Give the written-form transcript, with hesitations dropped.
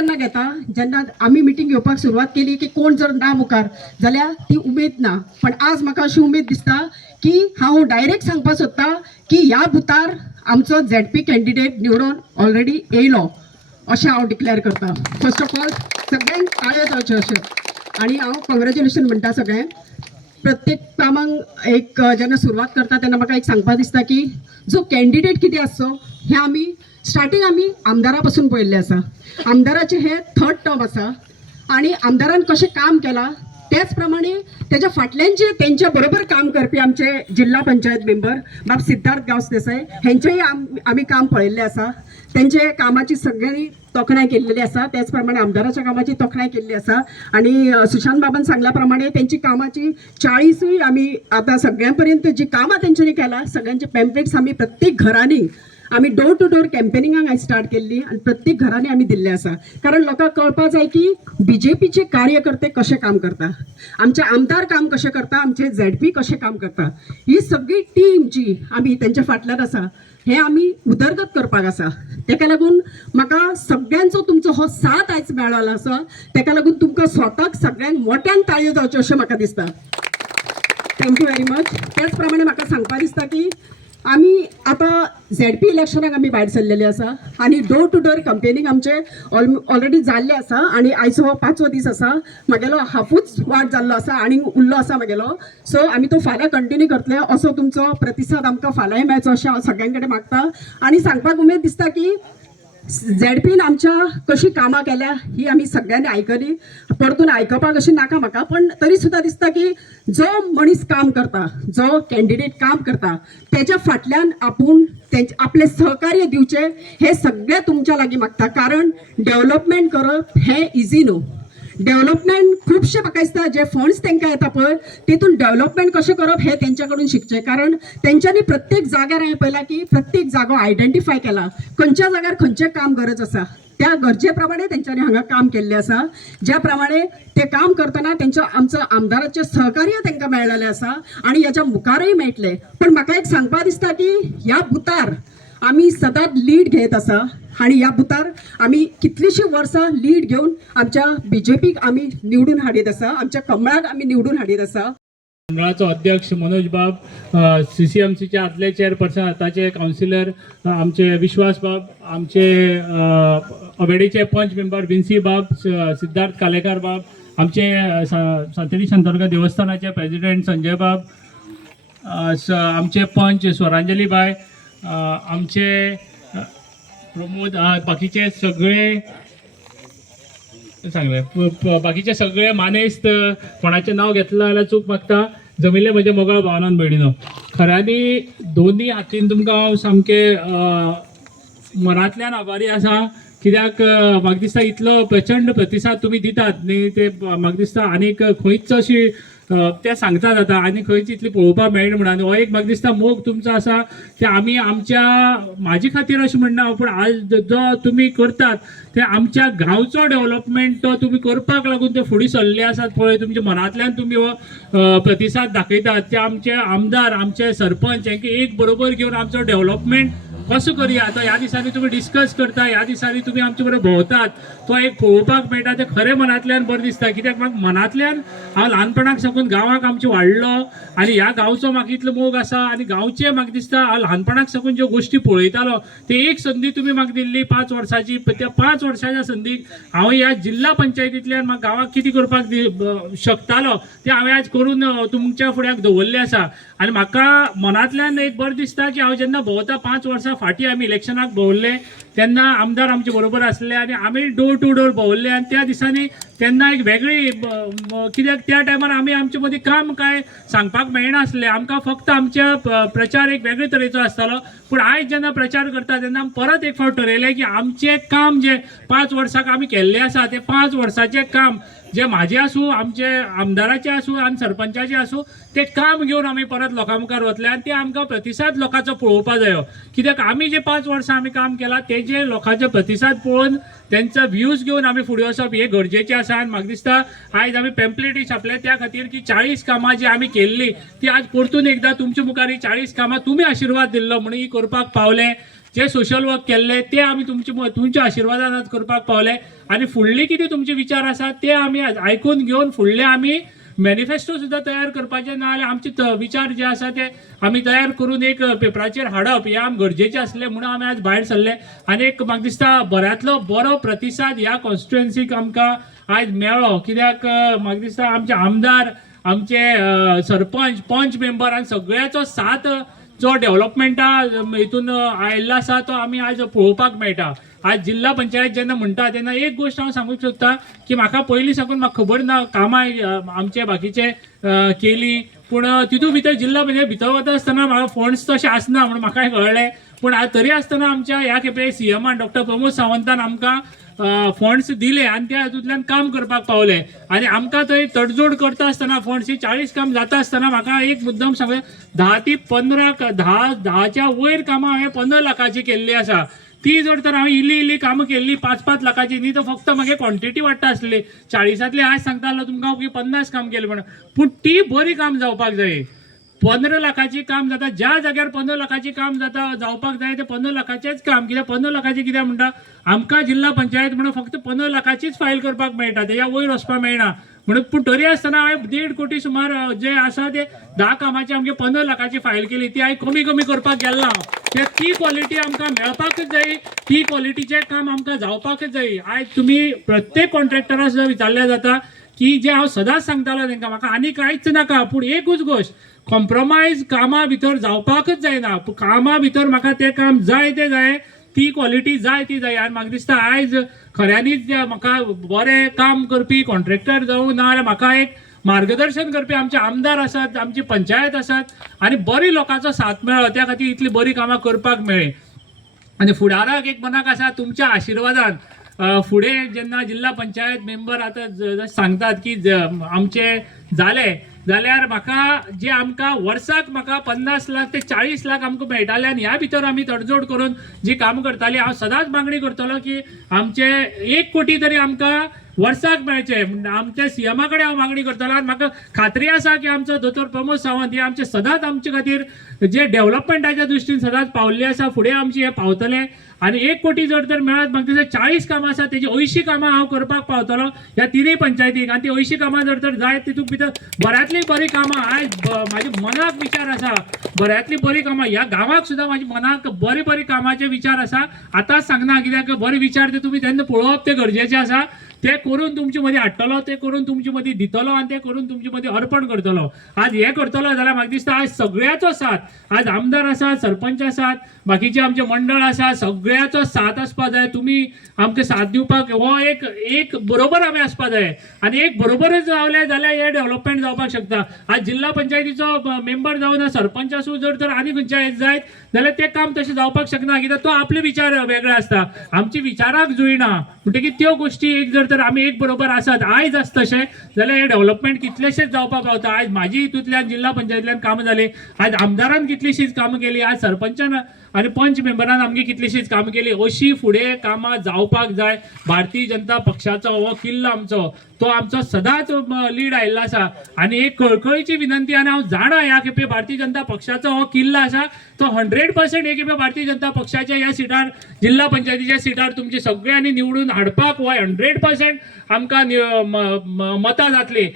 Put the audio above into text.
तेन्ना घेता जेन्ना आमी मिटींग घेवपाक सुरवात केली की कोण जर ना मुखार जाल्यार ती उमेद ना. पण आज म्हाका अशी उमेद दिसता की हांव डायरेक्ट सांगपाक सोदतां की ह्या बुथार आमचो ZP कॅन्डिडेट निवडून ऑलरेडी येयलो अशें हांव डिक्लेअर करतां. फर्स्ट ऑफ ऑल सगळ्यांक ताळयो जावच्यो अशें आनी हांव कॉंग्रॅच्युलेशन म्हणटा सगळ्यांक. प्रत्येक कामाक एक जेन्ना सुरवात करता तेन्ना म्हाका एक सांगपाक दिसता की जो कॅन्डिडेट कितें आसचो हें आमी स्टार्टींग आमी आमदारा पासून पळयल्लें आसा. आमदाराचें हें थर्ड टर्म आसा आनी आमदारान कशें काम केलां त्याच प्रमाणे त्याच्या फाटल्यान जे तेंच्या बरोबर काम करपी आमचे जिल्हा पंचायत मेंबर बाब सिद्धार्थ गांवस देसाय हेंचेंय आमी काम पळयल्लें आसा. तेंचे कामाची सगळ्यांनी तोखणाय केल्लेली आसा. त्याच प्रमाणे आमदाराच्या कामाची तोखणाय केल्ली आसा आनी सुशांत बाबान सांगल्या प्रमाणे तेंची कामाची 40 आमी आतां सगळ्यां पर्यंत जी कामां तेंच्यांनी केला सगळ्यांचे पॅम्पलेट्स आमी प्रत्येक घरांनी आमी डोर टू डोर कॅम्पेनिंगाक हांवें स्टार्ट केल्ली आनी प्रत्येक घरांनी आमी दिल्ले आसा. कारण लोकांक कळपाक जाय की BJPचे कार्यकर्ते कशें काम करता, आमचे आमदार काम कशें करता, आमचे ZP कशें काम करता. ही सगळी टीम जी आमी तेंच्या फाटल्यान आसा हे आमी उदरगत करपाक आसा. तेका लागून म्हाका सगळ्यांचो तुमचो हो साथ आयज मेळ्ळो आसा. तेका लागून तुमकां स्वताक सगळ्यांक मोठ्यान ताळयो जावच्यो अशें म्हाका दिसता. Thank you very much. त्याच प्रमाणे म्हाका सांगपाक दिसता की आमी आतां ZP इलेक्शनाक आमी भायर सरलेले आसा आनी डोर टू डोर कंपेनींग आमचे ऑलरेडी जाल्ले आसा आनी आयचो हो 5वो दीस आसा. म्हागेलो हाफूच वाट जाल्लो आसा आनी उरलो आसा म्हागेलो. सो आमी तो फाल्यां कंटिन्यू करतले. असो तुमचो प्रतिसाद आमकां फाल्यांय मेळचो अशें हांव सगळ्यां कडेन मागता. आनी सांगपाक उमेद दिसता की ZPन आमच्या कशी कामां केल्या ही आमी सगळ्यांनी आयकली. परतून आयकपाक अशी नाका म्हाका, पण तरी सुद्दां दिसता की जो मनीस काम करता, जो कॅन्डिडेट काम करता त्याच्या फाटल्यान आपूण आपले सहकार्य दिवचे हे सगळे तुमच्या लागीं मागता. कारण डेव्हलपमेंट करप हें इजी न्हू. डेव्हलपमेंट खुबशे म्हाका दिसता जे फंड्स तांकां येता पळय तितून डेव्हलपमेंट कशें करप हे तेंच्याकडून शिकचें. कारण तेंच्यांनी प्रत्येक जाग्यार हांवें पळयलां की प्रत्येक जागो आयडेंटिफाय केला खंयच्या जाग्यार खंयचें काम गरज आसा त्या गरजे प्रमाणे तेंच्यांनी हांगा काम केल्लें आसा. ज्या प्रमाणे ते काम करतना तेंच्या आमचं आमदाराचें सहकार्य तांकां मेळलेलें आसा आनी हेच्या मुखारय मेळटलें. पण म्हाका एक सांगपाक दिसता की ह्या बुथार आमी सदांच लीड घेत आसा आणि ह्या बुथार आमी कितलीशीं वर्सां लीड घेवन आमच्या BJPक आमी निवडून हाडीत आसा, आमच्या कमळाक आमी निवडून हाडीत आसा. मंडळाचो अध्यक्ष मनोज बाब, CCMCचे आदले चेअरपर्सन आताचे काउन्सिलर आमचे विश्वास बाब, आमचे अवेडेचे पंच मेंबर विन्सी बाब, सिद्धार्थ कालेकार बाब, आमचे सांतेरी शांतादुर्गा देवस्थानाचे प्रेसिडेंट संजय बाब, आमचे पंच स्वरांजली बाय, आमचे प्रमोद, बाकीचे सगळे सांगले बाकीचे सगळे मानेस्त कोणाचें नांव घेतलं जाल्यार चूक मागता. जमिल्ले म्हजे मोगाळ भावनान भयणीनो, खऱ्यांनी दोनी हातीन तुमकां हांव सामकें मनांतल्यान आभारी आसा. कित्याक म्हाका दिसता इतलो प्रचंड प्रतिसाद तुमी दितात न्ही ते म्हाका दिसता आनीक खंयच अशी ते सांगतात आतां आनी खंयच इतली पळोवपाक मेळना म्हणून. हो एक म्हाका दिसता मोग तुमचो आसा ते आमी आमच्या म्हाजे खातीर अशें म्हणना पूण आज जो तुमी करतात ते आमच्या गांवचो डेव्हलपमेंट तो तुमी करपाक लागून ते फुडें सरले आसात पळय. तुमच्या मनांतल्यान तुमी हो प्रतिसाद दाखयतात. ते आमचे आमदार, आमचे सरपंच हेंके एक बरोबर घेवन आमचो डेव्हलपमेंट कसो करूया. आतां ह्या दिसांनी तुमी डिस्कस करता, ह्या दिसांनी तुमी आमचे बरोबर भोंवतात, तो एक पळोवपाक मेळटा. ते खरें मनांतल्यान बरें दिसता. कित्याक म्हाका मनांतल्यान हांव ल्हानपणाक साकून गांवांक आमचे वाडलो आनी ह्या गांवचो म्हाका इतलो मोग आसा आनी गांवचे म्हाका दिसता हांव ल्हानपणाक साकून ज्यो गोश्टी पळयतालो ते एक संदी तुमी म्हाका दिल्ली 5 वर्सांची. त्या 5 वर्साच्या संदीक हांव ह्या जिल्हा पंचायतींतल्यान म्हाका गांवाक कितें करपाक शकतालो ते हांवें आज करून तुमच्या फुड्याक दवरलें आसा. आनी म्हाका मनांतल्यान एक बरें दिसता की हांव जेन्ना भोंवता 5 वर्सां फाटीं आमी इलेक्शनाक भोंवल्ले तेन्ना आमदार आमचे बरोबर आसले आनी आमी डोर टू डोर भोंवल्ले आनी त्या दिसांनी तेन्ना एक वेगळी कित्याक त्या टायमार आमी आमचे मदीं काम काय सांगपाक मेळनासलें. आमकां फक्त आमच्या प्रचार एक वेगळे तरेचो आसतालो. पूण आयज जेन्ना प्रचार करता तेन्ना परत एक फावट ठरयलें की आमचें काम जे 5 वर्सांक आमी केल्लें आसा ते 5 वर्साचें काम जे म्हाजे आसूं, आमचे आमदाराचे आसूं आनी सरपंचाचे आसूं ते काम घेवन आमी परत लोकां मुखार वतले आनी ते आमकां प्रतिसाद लोकांचो पळोवपाक जायो. कित्याक आमी जे 5 वर्सां आमी काम केलां तेजे लोकांचे प्रतिसाद पळोवन तेंचो व्ह्यूज घेवन आमी फुडें वचप हें गरजेचें आसा. आनी म्हाका दिसता आयज आमी पॅम्पलेटी छापले त्या खातीर की 40 कामां जी आमी केल्ली ती आज परतून एकदां तुमच्या मुखार ही 40 कामां तुमी आशिर्वाद दिल्लो म्हणून ही करपाक पावले. जे सोशल वर्क केल्ले ते आमी तुमच्या आशिर्वादान करपाक पावले आनी फुडली कितें तुमचे विचार आसात ते आमी आयकून घेवन फुडले आमी मॅनिफेस्टो सुद्दां तयार करपाचे ना जाल्यार आमचे विचार जे आसा ते आमी तयार करून एक पेपराचेर हाडप हे आम गरजेचे आसले म्हणून आमी आज भायर सरले आनी एक म्हाका दिसता बऱ्यांतलो बरो प्रतिसाद ह्या कॉन्स्टिट्युएन्सीक आमकां आज मेळ्ळो कित्याक म्हाका दिसता आमचे आमदार आमचे सरपंच पंच मेंबर आनी सगळ्याचो साथ जो डेव्हलपमेंटा हितून आयिल्लो आसा तो आमी आज पळोवपाक मेळटा आज जिल्हा पंचायत जेन्ना म्हणटा तेन्ना एक गोष्ट हांव सांगूंक सोदतां की म्हाका पयलीं साकून म्हाका खबर ना कामां आमचे बाकीचे केली पूण तितून भितर जिल्हा पंचायत भितर वता आसतना म्हाका फंड्स तशें आसना म्हणून म्हाकाय कळ्ळें पूण तरी आसतना आमच्या ह्या खेपे सीएमान डॉक्टर प्रमोद सावंतान आमकां फंड्स दिले आनी त्या हातूंतल्यान काम करपाक पावले आनी आमकां थंय तडजोड करता आसतना फंड्स 40 काम जाता आसतना म्हाका एक मुद्दम सांगलें 10 ते 15 10च्या वयर कामां हांवें 15 लाखाची केल्ली आसा ती जर तर हांवें इल्ली कामां केल्ली 5-5 लाखाची न्ही तर फक्त म्हागे क्वॉन्टिटी वाडटा आसली 40तले आज सांगतालो तुमकां की 50 काम केलें म्हणून पूण ती बरी काम जावपाक जाय 15 लाखाची काम जाता ज्या जाग्यार 15 लाखाची काम जावपाक जाय ते 15 लाखाचेच काम कित्याक 15 लाखाची कित्याक म्हणटा आमकां जिल्हा पंचायत म्हणून फक्त 15 लाखाचीच फायल करपाक मेळटा तेच्या वयर वचपाक मेळना म्हणून पूण तरी आसतना हांवें 1.5 कोटी सुमार जे आसा ते 10 कामाची आमगे 15 लाखाची फायल केली ती हांवें कमी करपाक गेल्लो हांव ती क्वॉलिटी आमकां मेळपाकच जाय ती क्वॉलिटीचें काम आमकां जावपाकच जाय आयज तुमी प्रत्येक कॉन्ट्रॅक्टरा सुद्दां विचारलें जाता की जे हांव सदांच सांगतालो तांकां म्हाका आनी कांयच नाका पूण एकूच गोश्ट कॉम्प्रोमायज कामा भितर जावपाकच जायना कामा भितर म्हाका तें काम जाय तें जाय ती क्वॉलिटी जाय ती जाय आनी म्हाका दिसता आयज खऱ्यांनीच म्हाका बरें काम करपी कॉन्ट्रॅक्टर जावं ना जाल्यार म्हाका एक मार्गदर्शन करपी आमचे आमदार आसात आमची पंचायत आसात आनी बरी लोकांचो साथ मेळ्ळो त्या खातीर इतली बरी कामां करपाक मेळ्ळी आनी फुडाराक एक मनाक आसा तुमच्या आशिर्वादान फुडें जेन्ना जिल्हा पंचायत मेंबर आतां सांगतात की आमचे जाले जाल्यार म्हाका जे आमकां वर्साक म्हाका 50 लाख ते 40 लाख आमकां मेळटाले आनी ह्या भितर आमी तडजोड करून जी कामां करताली हांव सदांच मागणी करतलो की आमचे 1 कोटी तरी आमकां वर्साक मेळचे आमच्या सीएमा कडेन हांव मागणी करतलो आनी म्हाका खात्री आसा की आमचो दोतोर प्रमोद सावंत हे आमचे सदांच आमचे खातीर जे डेव्हलपमेंटाच्या दृश्टीन सदांच पावल्ले आसा फुडें आमचे हे पावतले आनी 1 कोटी जर तर मेळत म्हाका दिसता 40 कामां आसा तेजी 80 कामां हांव करपाक पावतलो ह्या तिनूय पंचायतीक आनी ती 80 कामां जर तर जायत तितूंत भितर बऱ्यांतली बरी कामां आयज म्हाज्या मनाक विचार आसा बऱ्यांतली बरी कामां ह्या गांवाक सुद्दां म्हाज्या मनाक बरी कामाचे विचार आसा आतांच सांगना कित्याक बरे विचार ते तुमी तेन्ना पळोवप ते गरजेचे आसा ते करून तुमचे मदीं हाडटलो ते करून तुमचे मदीं दितलो आनी ते करून तुमचे मदीं अर्पण करतलो आज हे करतलो जाल्यार म्हाका दिसता आज सगळ्याचो साथ आज आमदार आसात सरपंच आसात बाकीचे आमचे मंडळ आसा सगळ्याचो साथ आसपा जाय तुमी आमकां साथ दिवपाक हो एक बरोबर आमी आसपा जाय आनी एक बरोबरच रावले जाल्यार हे डेव्हलपमेंट जावपाक शकता आज जिल्हा पंचायतीचो मेंबर जावन सरपंच आसूं जर तर आनी खंयच्या जायत जाल्यार ते काम तशें जावपाक शकना कित्याक तो आपले विचार वेगळे आसता आमची विचाराक जुळना म्हणटकीर त्यो गोश्टी एक जर तर आमी एक बरोबर आसात आयज आसता तशें जाल्यार हे डेव्हलपमेंट कितलेशेच जावपाक पावता आयज म्हाजी हितूंतल्यान जिल्हा पंचायतींतल्यान कामां जाली आज आमदारान कितलीशीच कामां केली आज सरपंचान आनी पंच मेंबरान आमगे कितलीशीच कामां केली अशी फुडें कामां जावपाक जाय भारतीय जनता पक्षाचो हो किल्लो आमचो तो आमचो सदांच लीड आयिल्लो आसा आनी एक कळकळीची विनंती आनी हांव जाणा ह्या खेपे भारतीय जनता पक्षाचो हो किल्लो आसा तो 100% हे खेपे भारतीय जनता पक्षाच्या ह्या सिटार जिल्हा पंचायतीच्या सिटार तुमचे सगळ्यांनी निवडून हाडपाक हो 100% आमकां मतां जातली